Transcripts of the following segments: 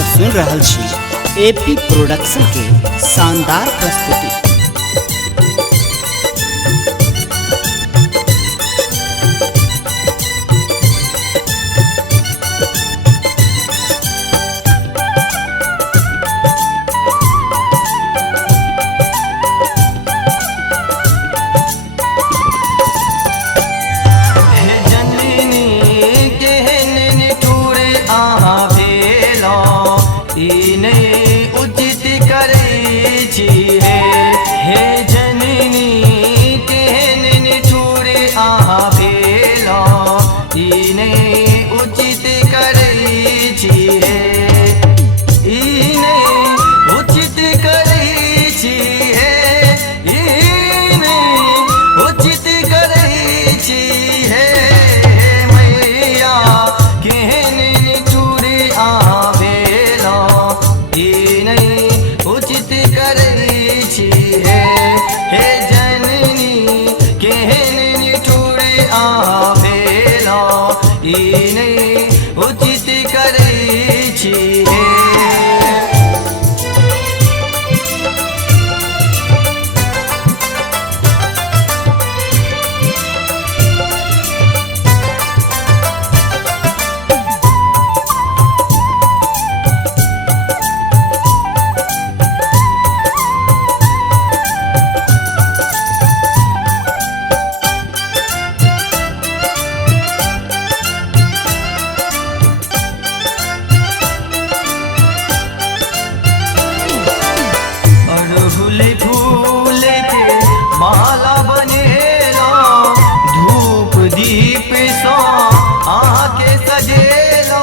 सब सुन रहल छी एपी प्रोडक्शन के शानदार प्रस्तुति। उचित करे छी हे जननी केहन निठुर अहाँ भेलौ, ई नहि उचित करे छी ई नहीं उचित करे छी ई नहीं उचित करे छी मैया केहन निठुर अहाँ भेलौ, ई नहीं उचित करे छी हे जननी केहन निठुर अहाँ भेलौ, ई नहीं उचित करे छी। फूल के माला बनेलो, धूप दीप सो आके सजेलो,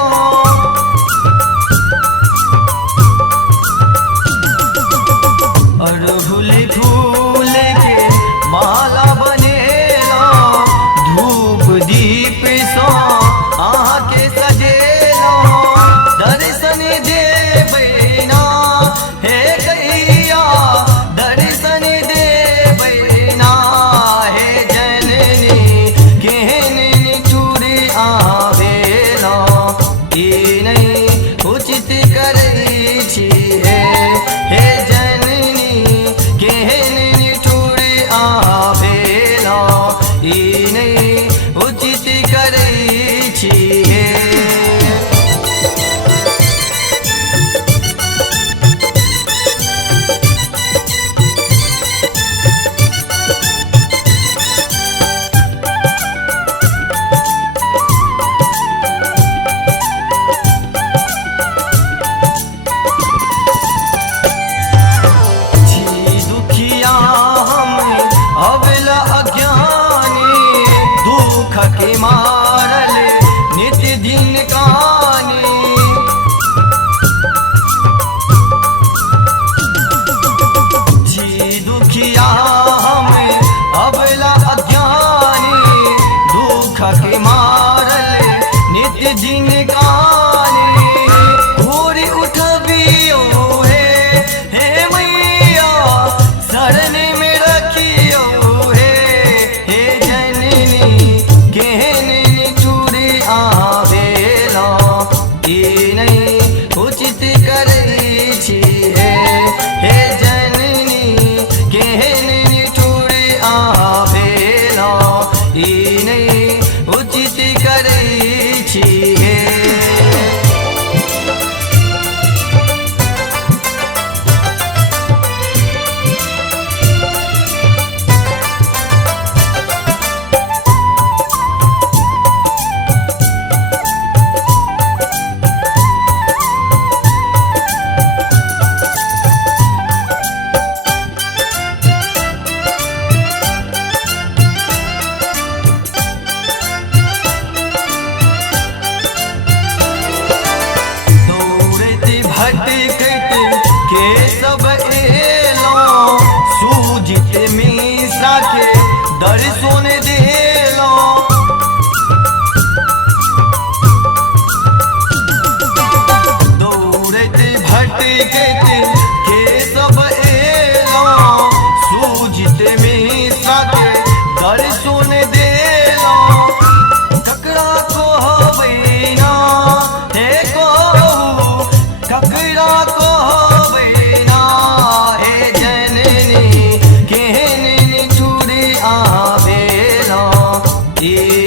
अड़हुल फूल के माला बनेलो, धूप दीप सो आके सजेलो, दर्शन देबै ना हे कैया दर्शन देबै ना हे जननी केहन निठुर अहाँ भेलौ, ई नहीं उचित करे छी हे जननी केहन निठुर अहाँ भेलौ, ई नहीं उचित करे छी। के मारल नित्य दिन कानी, जी दुखिया हमें अबला अज्ञानी, दुख के मारल नित्य दिन कानी, घूर उठबियो हे मैया शरण में रखियो हे जननी केहन निठुर अहाँ भेलौ, ई नहीं उचित करे छी हे जननी केहन निठुर अहाँ भेलौ, ई नहीं उचित એ